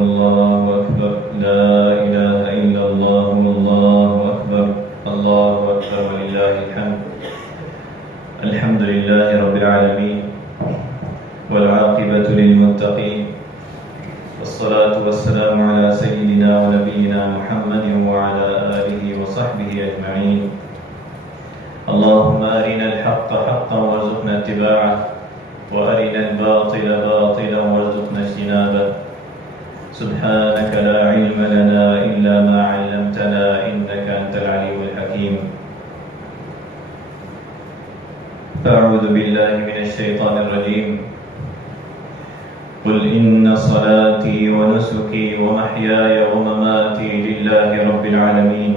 الله أكبر لا إله إلا الله والله أكبر الله أكبر ولله الحمد الحمد لله رب العالمين والعاقبة للمتقين والصلاة والسلام على سيدنا ونبينا محمد وعلى آله وصحبه أجمعين اللهم أرنا الحق حقا وارزقنا اتباعه وأرنا الباطل باطلا وارزقنا اجتنابه سبحانك لا علم لنا إلا ما علمتنا إنك أنت العليم الحكيم فأعوذ بالله من الشيطان الرجيم قل إن صلاتي ونسكي ومحياي ومماتي لله رب العالمين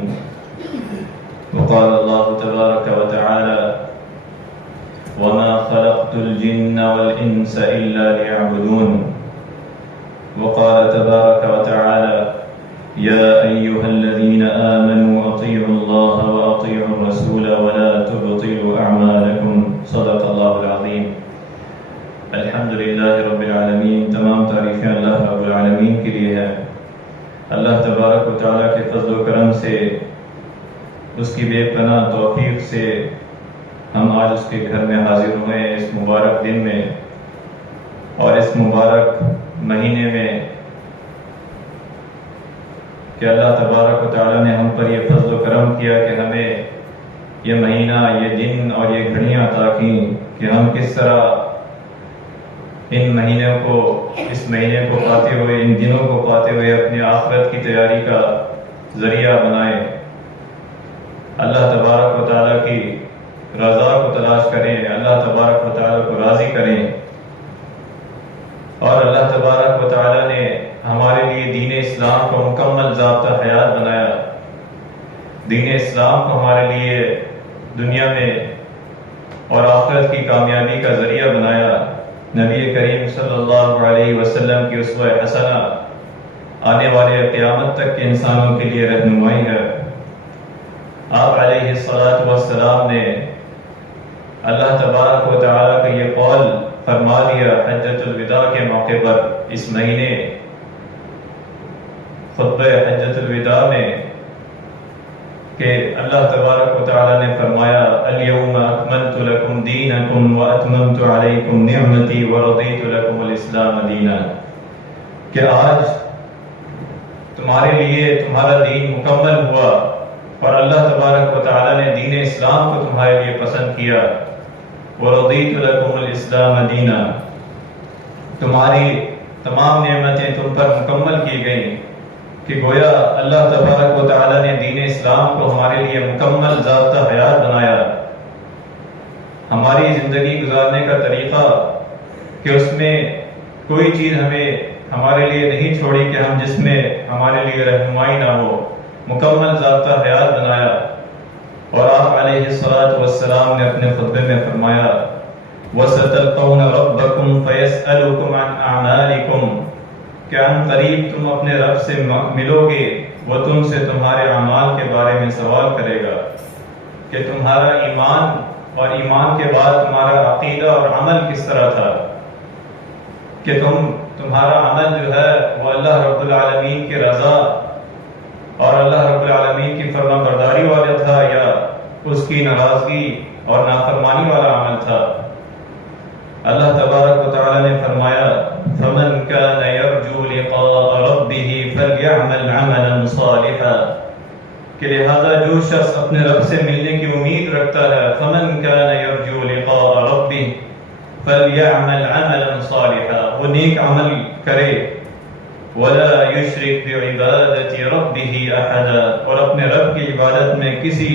وقال الله تبارك وتعالى وما خلقت الجن والإنس إلا ليعبدون وقال تبارك وتعالى يا أيها الذين آمنوا أطيعوا الله وأطيعوا الرسول ولا تبطلوا أعمالكم صدق الله العظيم الحمد للہ رب العالمین. تمام تعریفیں اللہ رب العالمین کے لیے ہیں. اللہ تبارک و تعالیٰ کے فضل و کرم سے اس کی بے پناہ توفیق سے ہم آج اس کے گھر میں حاضر ہوئے ہیں اس مبارک دن میں اور اس مبارک مہینے میں کہ اللہ تبارک و تعالیٰ نے ہم پر یہ فضل و کرم کیا کہ ہمیں یہ مہینہ یہ دن اور یہ گھڑیاں عطا کی کہ ہم کس طرح ان مہینوں کو اس مہینے کو پاتے ہوئے ان دنوں کو پاتے ہوئے اپنی آخرت کی تیاری کا ذریعہ بنائیں. اللہ تبارک و تعالیٰ کی رضا کو تلاش کریں, اللہ تبارک و تعالیٰ کو راضی کریں. اور اللہ تبارک و تعالیٰ نے ہمارے لیے دین اسلام کو مکمل ضابطہ حیات بنایا. دین اسلام کو ہمارے لیے دنیا میں اور آخرت کی کامیابی کا ذریعہ بنایا. نبی کریم صلی اللہ علیہ وسلم کی اسوہ حسنہ آنے والے قیامت تک کے انسانوں کے لیے رہنمائی ہے. آپ علیہ الصلاۃ والسلام نے اللہ تبارک و تعالیٰ کا یہ قول فرما دیا حجۃ الوداع کے موقع پر اس مہینے خطبہ حجۃ الوداع میں کہ اللہ تبارک و تعالیٰ نے فرمایا الیوم اکملت لکم دینکم واتممت علیکم نعمتی ورضیت لکم الاسلام دینا, کہ آج تمہارے لیے تمہارا دین مکمل ہوا اور اللہ تبارک و تعالیٰ نے دین اسلام کو تمہارے لیے پسند کیا. ورضیت لکم الاسلام دینا, تمہاری تمام نعمتیں تم پر مکمل کی گئیں کہ گویا اللہ تبارک و تعالیٰ نے دین اسلام کو ہمارے لیے مکمل ضابطہ حیات بنایا. ہماری زندگی گزارنے کا طریقہ کہ اس میں کوئی چیز ہمیں ہمارے لیے نہیں چھوڑی کہ ہم جس میں ہمارے لیے رہنمائی نہ ہو, مکمل ضابطہ حیات بنایا. اور آپ علیہ الصلاۃ والسلام نے اپنے خطبے میں فرمایا وَسَتَلْقَوْنَ رَبَّكُمْ فَيَسْأَلُكُمْ عَنْ أَعْمَالِكُمْ, کہ ان قریب تم اپنے رب سے ملو گے, وہ تم سے تمہارے اعمال کے بارے میں سوال کرے گا کہ تمہارا ایمان اور ایمان کے بعد تمہارا عقیدہ اور عمل کس طرح تھا, کہ تمہارا عمل جو ہے وہ اللہ رب العالمین کی رضا اور اللہ رب العالمین کی فرما برداری والا تھا یا اس کی ناراضگی اور نافرمانی والا عمل تھا. اللہ تبارک و تعالیٰ نے فرمایا فَمَنْ كَانَ يَرْجُو لِقَاءَ رَبِّهِ فَلْيَعْمَلْ عَمَلًا صَالِحًا, کہ لہذا جو شخص اپنے رب سے ملنے کی امید رکھتا ہے فَمَنْ كَانَ يَرْجُو لِقَاءَ رَبِّهِ فَلْيَعْمَلْ عَمَلًا صَالِحًا, وہ نیک عمل کرے. وَلَا يُشْرِكْ بِعِبَادَةِ رَبِّهِ أَحَدًا, اور اپنے رب کی عبادت میں کسی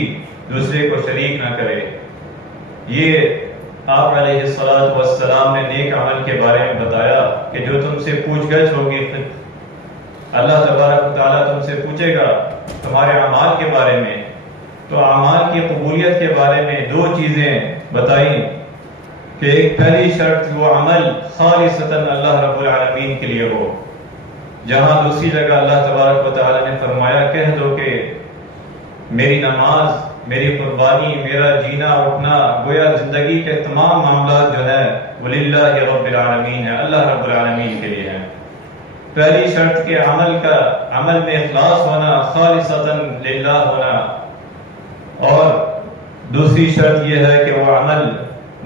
دوسرے کو شریک نہ کرے. یہ آپ علیہ الصلاۃ والسلام نے نیک عمل کے بارے میں بتایا کہ جو تم سے پوچھ گچھ ہوگی, اللہ تبارک و تعالیٰ تم سے پوچھے گا تمہارے اعمال کے بارے میں. تو اعمال کی قبولیت کے بارے میں دو چیزیں بتائیں کہ ایک پہلی شرط وہ عمل خالصتاً اللہ رب العالمین کے لیے ہو, جہاں دوسری جگہ اللہ تبارک و تعالیٰ نے فرمایا کہہ دو کہ میری نماز, میری قربانی, میرا جینا اٹھنا, گویا زندگی کے تمام معاملات جو ہے وہ للہ رب العالمین ہے, اللہ رب العالمین کے لیے ہیں. پہلی شرط کے عمل میں اخلاص ہونا، خالصتاً للہ ہونا، اور دوسری شرط یہ ہے کہ وہ عمل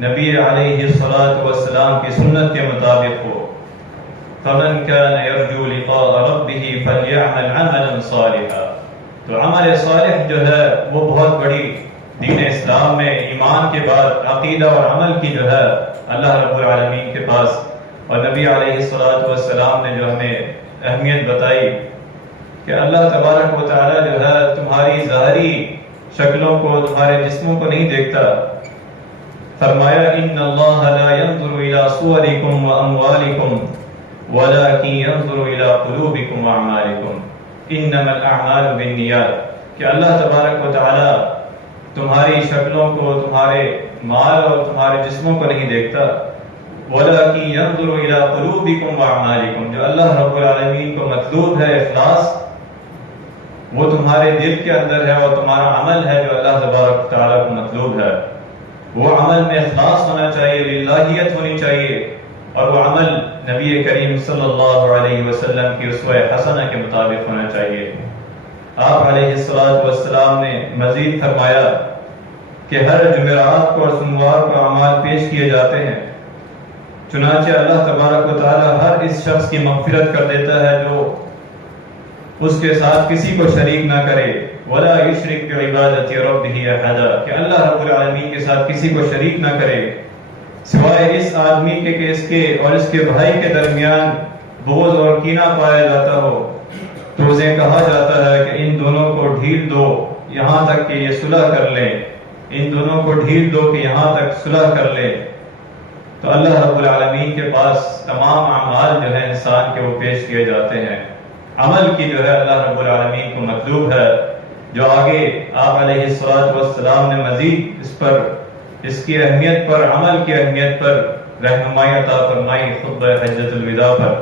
نبی علیہ الصلاۃ والسلام کی سنت کے مطابق ہو۔ فمن كان يرجو لقاء ربه فليعمل عملا صالحا۔ تو عمل صالح جو ہے وہ بہت بڑی دین اسلام میں ایمان کے بعد عقیدہ اور عمل کی جو ہے اللہ رب العالمین کے پاس اور نبی علیہ الصلاۃ والسلام نے جو ہمیں اہمیت بتائی کہ اللہ تبارک و تعالی جو ہے تمہاری ظاہری شکلوں کو، تمہارے جسموں کو نہیں دیکھتا۔ فرمایا ان اللہ لا ينظر الى صورکم واموالکم ولكن ينظر الى قلوبکم واعمالکم انما الاعمال بالنیات، کہ اللہ تبارک و تعالی تمہاری شکلوں کو، تمہارے مال اور تمہارے جسموں کو نہیں دیکھتا، وَلَكِنْ يَنْظُرُ إِلَىٰ قُلُوبِكُمْ وَأَعْمَالِكُمْ، جو اللہ رب العالمین کو مطلوب ہے اخلاص، وہ تمہارے دل کے اندر ہے، اور تمہارا عمل ہے جو اللہ تبارک تعالیٰ کو مطلوب ہے۔ وہ عمل میں اخلاص ہونا چاہیے، للہیت ہونی چاہیے، اور وہ عمل نبی کریم صلی اللہ علیہ وسلم کی اسوہ حسنہ کے مطابق ہونا چاہیے۔ آپ علیہ السلام نے مزید فرمایا کہ ہر جمعرات کو اور سوموار کو اعمال پیش کیے جاتے ہیں، چنانچہ اللہ تبارک و تعالی ہر اس شخص کی مغفرت کر دیتا ہے جو اس کے ساتھ کسی کو شریک نہ کرے، ولا یشرک بعبادۃ ربہ احدا، کہ اللہ رب العالمین کے ساتھ کسی کو شریک نہ کرے سوائے اس آدمی کے کہ اس کے اور اس کے بھائی کے درمیان بغض اور کینہ پایا جاتا ہو، تو اسے کہا جاتا ہے کہ ان دونوں کو ڈھیل دو یہاں تک کہ یہ صلح کر لیں، ان دونوں کو ڈھیل دو کہ یہاں تک صلح کر لیں۔ تو اللہ رب العالمین کے پاس تمام اعمال جو ہے انسان کے وہ پیش کیے جاتے ہیں، عمل کی جو ہے اللہ رب العالمین کو مطلوب ہے، جو آگے آپ علیہ السلام نے مزید اس کی اہمیت پر، عمل کی اہمیت پر رہنمائی عطا فرمائی خطبہ حجۃ الوداع پر۔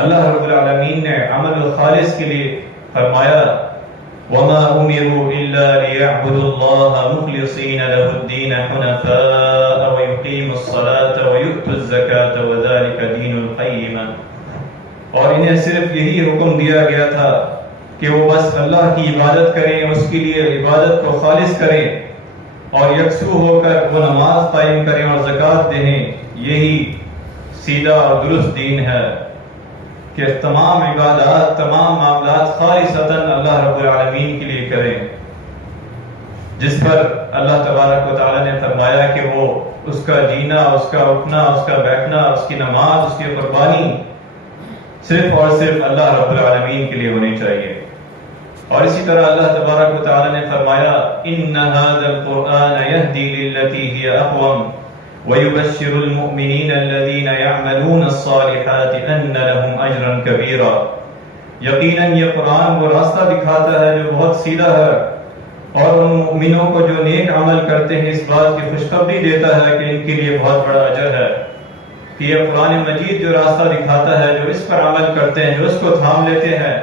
اللہ رب العالمین نے عمل الخالص کے لیے فرمایا وَمَا أُمِرُوا إِلَّا لِيَعْبُدُوا اللَّهَ مُخْلِصِينَ لَهُ الدِّينَ حُنَفَاءَ وَيُقِيمُوا الصَّلَاةَ وَيُؤْتُوا الزَّكَاةَ وَذَلِكَ دِينُ الْقَيِّمَةِ، اور انہیں صرف یہی حکم دیا گیا تھا کہ وہ بس اللہ کی عبادت کریں، اس کے لیے عبادت کو خالص کریں، اور یکسو ہو کر وہ نماز قائم کریں اور زکوٰۃ دیں۔ یہی سیدھا اور درست دین ہے کہ تمام عبادات، تمام معاملات خالصتاً اللہ رب العالمین کے لیے کریں، جس پر اللہ تبارک و تعالیٰ نے فرمایا کہ وہ اس کا جینا، اس کا اٹھنا، اس کا بیٹھنا، اس کی نماز، اس کی قربانی صرف اور صرف اللہ رب العالمین کے لیے ہونی چاہیے۔ اور اسی طرح اللہ تبارک و تعالیٰ نے فرمایا ان هذا القرآن يهدي للتي هي اقوم ويبشر المؤمنين الذين يعملون الصالحات ان لهم اجرا كبيرا، یقیناً یہ قرآن وہ راستہ دکھاتا ہے جو بہت سیدھا ہے، اور ان مؤمنوں کو جو نیک عمل کرتے ہیں اس بات کی خوشخبری دیتا ہے کہ ان کے لیے بہت بڑا اجر ہے، کہ یہ قرآن مجید جو راستہ دکھاتا ہے، جو اس پر عمل کرتے ہیں، جو اس کو تھام لیتے ہیں،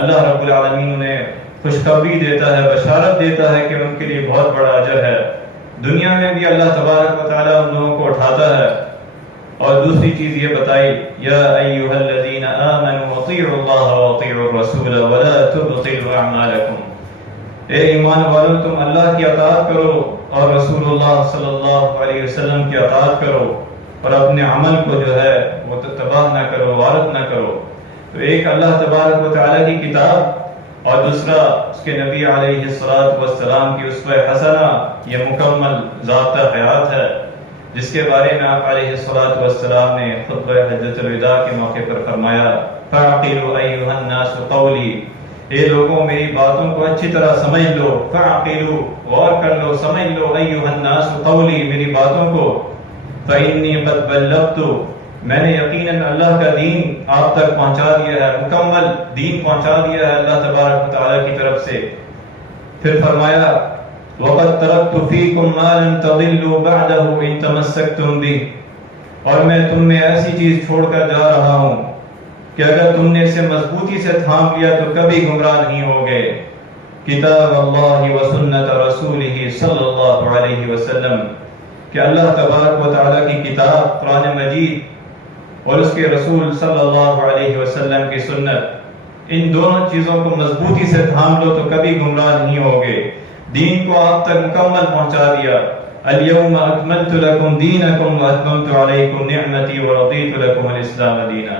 اللہ رب العالمین انہیں خوشخبری دیتا ہے، بشارت دیتا ہے کہ ان کے لیے بہت بڑا اجر ہے۔ دنیا میں بھی اللہ تبارک و تعالیٰ ان لوگوں کو اٹھاتا ہے۔ اور دوسری چیز یہ بتائی یا ایھا الذین آمنوا اطیعوا اللہ واطیعوا الرسول ولا تبطلوا اعمالکم، اے ایمان والو تم اللہ کی اطاعت کرو اور رسول اللہ صلی اللہ علیہ وسلم کی اطاعت کرو، اور اپنے عمل کو جو ہے وہ تباہ نہ کرو، غارت نہ کرو۔ تو ایک اللہ تبارک و تعالیٰ کی کتاب، اور دوسرا اس کے نبی علیہ السلام کی اسوہ حسنہ، یہ مکمل ضابطہ حیات ہے، جس کے بارے میں آپ علیہ السلام نے خطبہ حجۃ الوداع کے موقع پر فرمایا فَعَقِلُوا أَيُّهَا النَّاسُ قَوْلِي، اے لوگوں میری باتوں کو اچھی طرح سمجھ لو، فَعَقِلُوا غور کر لو، سمجھ لو، أَيُّهَا النَّاسُ قَوْلِي میری باتوں کو، فَإِنِّي قَدْ بَلَّغْتُ میں نے یقیناً اللہ کا دین آپ تک پہنچا دیا ہے، مکمل دین پہنچا دیا ہے اللہ تبارک و تعالیٰ کی طرف سے۔ پھر فرمایا وَقَدْ تَرَكْتُ فِيكُمْ مَا لَن تَضِلُّوا بَعْدَهُ إِن تَمَسَّكْتُمْ بِهِ، اور میں تم میں ایسی چیز چھوڑ کر جا رہا ہوں کہ اگر تم نے اسے مضبوطی سے تھام لیا تو کبھی گمراہ نہیں ہوگے۔ کتاب اللہ و سنت رسولہ صلی اللہ علیہ وسلم، کہ اللہ تبارک و تعالیٰ کی کتاب قرآن مجید اور اس کے رسول صلی اللہ علیہ وسلم کی سنت، ان دونوں چیزوں کو مضبوطی سے تھام لو تو کبھی گمراہ نہیں ہوگے۔ دین کو آپ تک مکمل پہنچا دیا۔ اليوم اکملت لکم دینکم واتممت علیکم نعمتی ورضیت لکم الاسلام دینا۔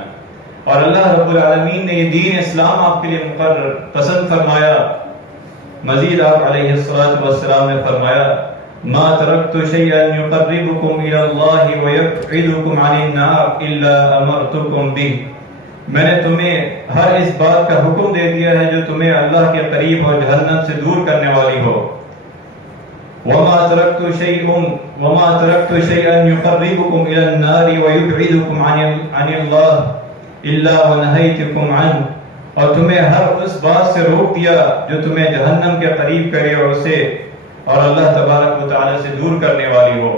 اور اللہ رب العالمین نے یہ دین اسلام آپ کے لیے مقرر پسند فرمایا۔ مزید آپ علیہ الصلوۃ والسلام نے فرمایا ما ترکت شیئا یقربکم الی اللہ ویبعدکم عن النار الا امرتکم بہ، میں نے تمہیں ہر اس بات کا حکم دے دیا ہے جو تمہیں اللہ کے قریب اور جہنم سے دور کرنے والی ہو۔ وما ترکت شیئا یقربکم الی النار ویبعدکم عن اللہ الا ونہیتکم عنہ، اور تمہیں ہر اس بات سے روک دیا جو تمہیں جہنم کے قریب کرے اور اسے اور اللہ تبارک و تعالی سے دور کرنے والی ہو۔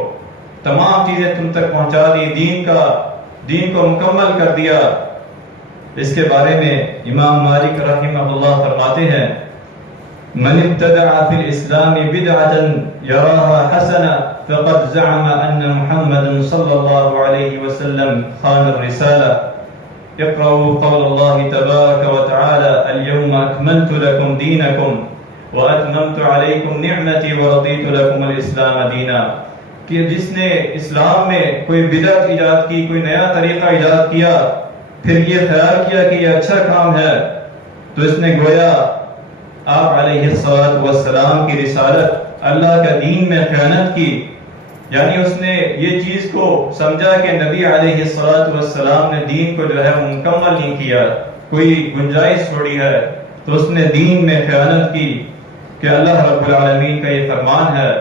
تمام چیزیں تم تک پہنچا دی، دین کو مکمل کر دیا۔ اس کے بارے میں امام مالک رحمہ اللہ فرماتے ہیں من ابتدع فی الاسلام بدعة يراها حسنة فقد زعم ان محمد صلی اللہ علیہ وسلم خان الرسالة۔ اقرأوا قول الله تبارك وتعالى اليوم اکملت لکم دینکم واتممت علیکم نعمتی ورضیت لکم الاسلام دینا، کہ جس نے اسلام میں کوئی بدعت ایجاد کی، کوئی نیا طریقہ ایجاد کیا، پھر یہ خیال کیا کہ یہ اچھا کام ہے، تو اس نے گویا آپ علیہ الصلوۃ والسلام کی رسالت، اللہ کا دین میں خیانت کی، یعنی اس نے یہ چیز کو سمجھا کہ نبی علیہ الصلوۃ والسلام نے دین کو جو ہے مکمل نہیں کیا، کوئی گنجائش چھوڑی ہے، تو اس نے دین میں خیانت کی۔ کہ اللہ رب العالمین کا یہ فرمان ہے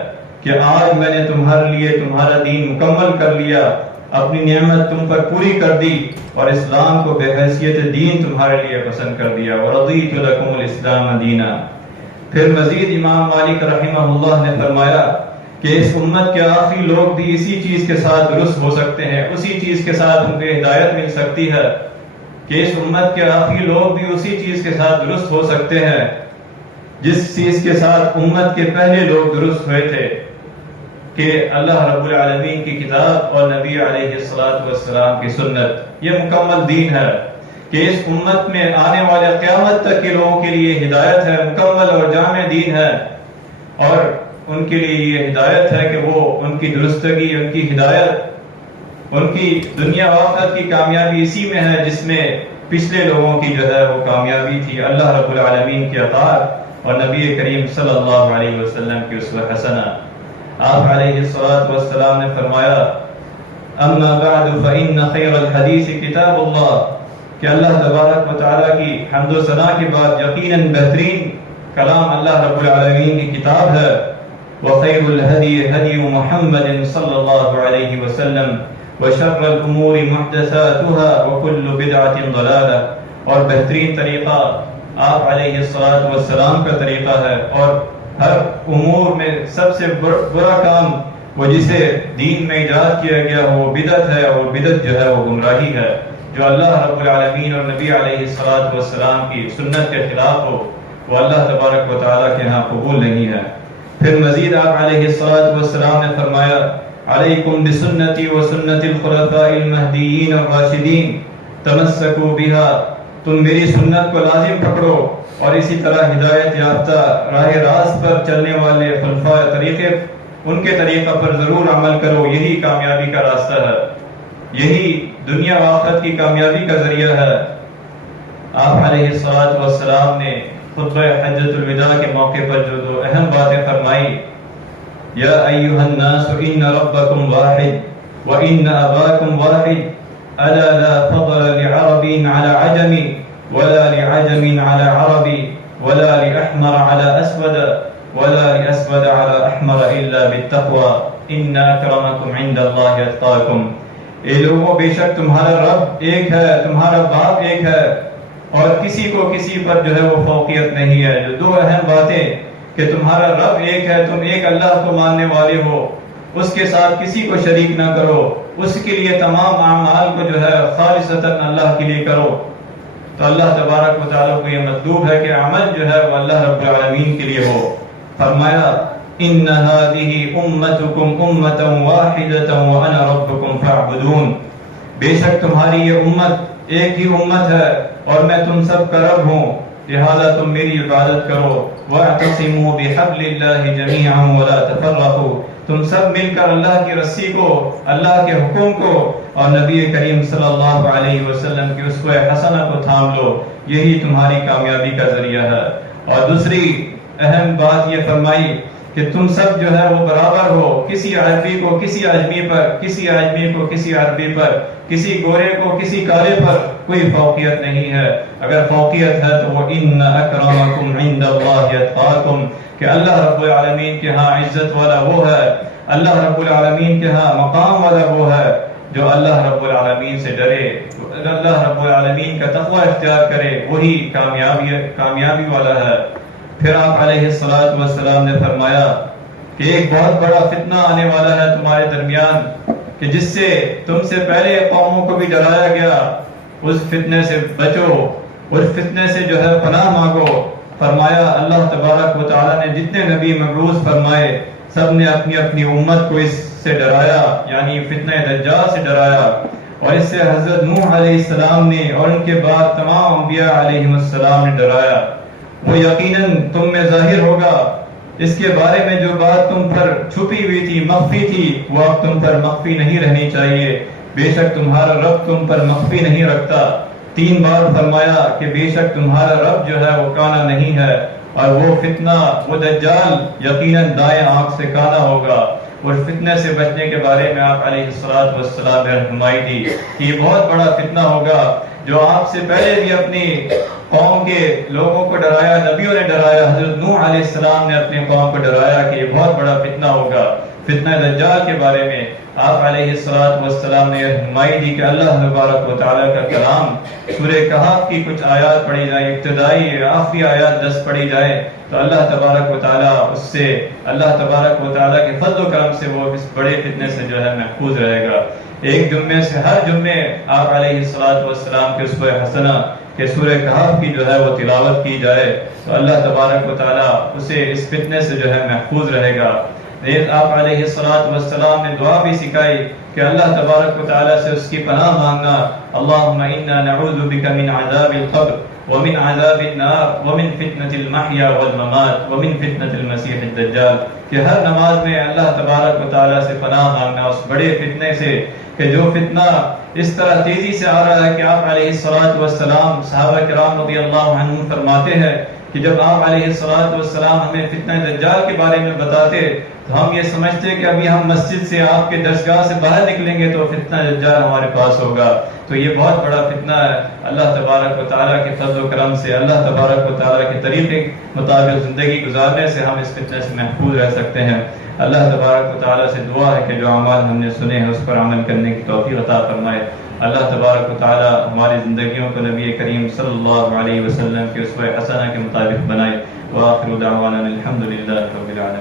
کہ آج میں نے تمہارے لیے تمہارا دین مکمل کر لیا، اپنی نعمت تم پر پوری کر دی اور اسلام کو بے حیثیت دین تمہارے لیے پسند کر دیا۔ وَرَضِيتُ لَكُمُ الْإِسْلَامَ دِينًا۔ پھر مزید امام مالک رحمہ اللہ نے فرمایا کہ اس امت کے آخری لوگ بھی اسی چیز کے ساتھ درست ہو سکتے ہیں، اسی چیز کے ساتھ ان کو ہدایت مل سکتی ہے، کہ اس امت کے آخری لوگ بھی اسی چیز کے ساتھ درست ہو سکتے ہیں جس چیز کے ساتھ امت کے پہلے لوگ درست ہوئے تھے، کہ اللہ رب العالمین کی کتاب اور نبی علیہ الصلوۃ والسلام کی سنت، یہ مکمل دین ہے، کہ اس امت میں آنے والے قیامت تک کے لوگوں کے لیے ہدایت ہے، مکمل اور جامع دین ہے، اور ان کے لیے یہ ہدایت ہے کہ وہ ان کی درستگی، ان کی ہدایت، ان کی دنیا و آخرت کی کامیابی اسی میں ہے جس میں پچھلے لوگوں کی جو ہے وہ کامیابی تھی، اللہ رب العالمین کی اطاعت اور نبی کریم صلی اللہ علیہ وسلم کی اسوہ حسنہ۔ آپ علیہ الصلوۃ والسلام نے فرمایا اما بعد فإن خیر الحدیث کتاب اللہ، کہ اللہ تبارک و تعالیٰ کی حمد و ثنا کے بعد یقیناً بہترین کلام اللہ رب العالمین کی کتاب ہے۔ وخیر الہدی ہدی محمد صلی اللہ علیہ وسلم وشر الامور محدثاتها وكل بدعۃ ضلالہ، اور بہترین طریقہ آپ علیہ الصلوۃ والسلام کا طریقہ ہے، اور ہر امور میں سب سے برا کام وہ جسے دین میں ایجاد کیا گیا وہ بدعت ہے، اور بدعت جو ہے وہ گمراہی ہے، جو اللہ رب العالمین اور نبی علیہ الصلوۃ والسلام کی سنت کے خلاف ہو، وہ اللہ تبارک و تعالیٰ کے ہاں قبول نہیں ہے۔ پھر مزید آپ علیہ الصلوۃ والسلام نے فرمایا علیکم بسنتی وسنت الخلفاء المہدیین الراشدین تمسکوا بها، تم میری سنت کو لازم پکڑو اور اسی طرح ہدایت یافتہ راہ راست پر چلنے والے خلفاء طریقے، ان کے طریقہ پر ضرور عمل کرو، یہی کامیابی کا راستہ ہے، یہی دنیا و آخرت کی کامیابی کا ذریعہ ہے۔ آپ علیہ الصلوۃ والسلام نے خطبہ حجۃ الوداع کے موقع پر جو دو اہم باتیں فرمائی، یا ایھا الناس ان ربکم واحد وان اباکم واحد الا لا فضل لعربی علی عجمی ولا لعجم على عربي ولا لأحمر على أسود ولا لأسود على أحمر إلا بالتقوى إن أكرمكم عند الله أتقاكم۔ اے لوگوں، بے شک تمہارا رب ایک ہے، تمہارا باپ ایک ہے، اور کسی کو کسی پر جو ہے وہ فوقیت نہیں ہے۔ جو دو اہم باتیں کہ تمہارا رب ایک ہے، تم ایک اللہ کو ماننے والے ہو، اس کے ساتھ کسی کو شریک نہ کرو، اس کے لیے تمام اعمال کو جو ہے خالصتاً اللہ کے لیے کرو، تو اللہ تبارک و تعالیٰ کو یہ مطلوب ہے کہ عمل جو ہے وہ اللہ رب العالمین کے لیے ہو۔ فرمایا ان هذه امتكم امة واحدة وانا ربكم فاعبدون، بے شک تمہاری یہ امت ایک ہی امت ہے اور میں تم سب کا رب ہوں، لہذا تم میری عبادت کرو۔ وَاعْتَصِمُوا بِحَبْلِ اللَّهِ جَمِيعًا وَلَا تَفَرَّقُوا، تم سب مل کر اللہ کی رسی کو، اللہ کے حکم کو اور نبی کریم صلی اللہ علیہ وسلم کی اسوہ حسنہ کو تھام لو، یہی تمہاری کامیابی کا ذریعہ ہے۔ اور دوسری اہم بات یہ فرمائی کہ تم سب جو ہے وہ برابر ہو، کسی عربی کو کسی عجمی پر، کسی عجمی کو کسی عربی پر، کسی گورے کو کسی کالے پر کوئی فوقیت نہیں ہے۔ اگر فوقیت ہے تو وہ ان اکرمکم عند اللہ اتقاکم، کہ اللہ رب العالمین کے ہاں عزت والا وہ ہے، اللہ رب العالمین کے ہاں مقام والا وہ ہے جو اللہ رب العالمین سے ڈرے، اللہ رب العالمین کا تقوی اختیار کرے، وہی کامیابی والا ہے۔ پھر آپ علیہ السلام نے فرمایا کہ ایک بہت بڑا فتنہ آنے والا ہے تمہارے درمیان، کہ جس سے تم سے پہلے قوموں کو بھی ڈرایا گیا، اس فتنے سے بچو، اس فتنے سے جو ہے پناہ مانگو۔ فرمایا اللہ تبارک و تعالیٰ نے جتنے نبی مبعوث فرمائے سب نے اپنی اپنی امت کو اس سے ڈرایا، یعنی فتنہ دجال سے ڈرایا، اور اس سے حضرت نوح علیہ السلام نے اور ان کے بعد تمام انبیاء علیہ السلام نے ڈرایا۔ وہ یقیناً تم میں ظاہر ہوگا، اس کے بارے میں جو بات تم پر چھپی ہوئی تھی، مخفی تھی، وہ اب تم پر مخفی نہیں رہنی چاہیے، بے شک تمہارا رب تم پر مخفی نہیں رکھتا۔ 3 بار فرمایا کہ بے شک تمہارا رب جو ہے وہ کانا نہیں ہے، اور وہ فتنہ، وہ دجال یقیناً دائیں آنکھ سے کانا ہوگا۔ اور فتنے سے بچنے کے بارے میں آپ علیہ السلام نے رہنمائی دی کہ یہ بہت بڑا فتنہ ہوگا جو آپ سے پہلے بھی اپنی قوم کے لوگوں کو ڈرایا، نبیوں نے ڈرایا، حضرت نوح علیہ السلام نے اپنی قوم کو ڈرایا کہ یہ بہت بڑا فتنہ ہوگا۔ فتنہ دجال کے بارے میں آپ علیہ السلام نے رہنمائی دی کہ اللہ تبارک و تعالیٰ کا کلام، سورہ کہف کی کچھ آیات پڑھی جائیں، ابتدائی آخری آیات 10 پڑھی جائیں تو اللہ تبارک و تعالیٰ اس سے، اللہ تبارک و تعالیٰ کے فضل و کرم سے وہ اس بڑے فتنے سے جو ہے محفوظ رہے گا۔ ایک جمعے سے ہر جمعے آپ علیہ السلام کے اسوہ حسنہ کہ سورہ کہف کی جو ہے وہ تلاوت کی جائے تو اللہ تبارک و تعالیٰ اسے اس فتنے سے جو ہے محفوظ رہے گا۔ آپ علیہ السلام نے دعا بھی سکھائی کہ اللہ تبارک و تعالیٰ سے اس کی پناہ مانگنا، اللہم انا نعوذ بک من عذاب القبر ومن عذاب النار ومن فتنة المحیا والممات ومن فتنة المسیح الدجال، کہ ہر نماز میں اللہ تبارک و تعالیٰ سے پناہ مانگنا اس بڑے فتنے سے کہ جو فتنہ اس طرح تیزی سے آ رہا ہے کہ آپ علیہ السلام صحابہ کرام رضی اللہ عنہم فرماتے ہیں کہ جب آپ علیہ السلام ہمیں فتنہ دجال کے بارے میں بتاتے تو ہم یہ سمجھتے کہ ابھی ہم مسجد سے آپ کے درسگاہ سے باہر نکلیں گے تو فتنہ دجال ہمارے پاس ہوگا۔ تو یہ بہت بڑا فتنہ ہے، اللہ تبارک و تعالیٰ کے فضل و کرم سے، اللہ تبارک و تعالیٰ کے طریقے مطابق زندگی گزارنے سے ہم اس فتنہ سے محفوظ رہ سکتے ہیں۔ اللہ تبارک و تعالیٰ سے دعا ہے کہ جو اعمال ہم نے سنے ہیں اس پر عمل کرنے کی توفیق عطا فرمائے۔ اللہ تبارک و تعالیٰ ہماری زندگیوں کو نبی کریم صلی اللہ علیہ وسلم کے اسوہ حسنہ کے مطابق بنائے۔ وآخر دعوانا الحمد للہ رب العالمین۔